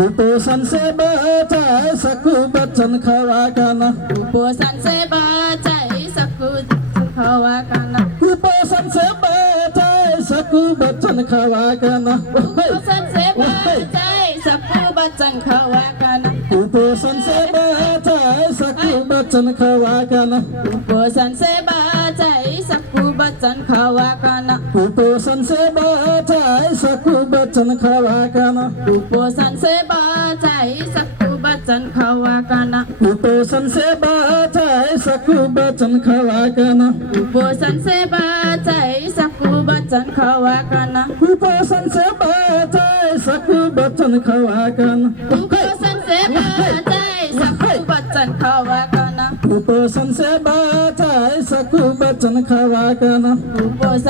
कुपोषण से बचाए सकू बच्चन खवा खाना कुपोषण से बचाए सकू खवा खाना कुपोषण से बचाए सकू बच्चन खवा खाना कुपोषण से बचाए सकू बच्चन खवा खाना कुपोषण से बचाए सकू बच्चन खवा खाना कुपोषण से बचाए सकू बच्चन खवा खाना कुपोषण से बचाए सकू बच्चन खवा खाना कुपोषण से बचाए सकू बच्चन खवा खाना कुपोषण से बचाए सकू बच्चन खवा खाना कुपोषण से बचाए सकू बच्चन खवा खाना कुपोषण से बचाए सकू बच्चन खवा खाना कुपोषण से बचाए सकू बच्चन खवा खाना कुपोषण से बचाए सकू बच्चन खवा खाना कुपोषण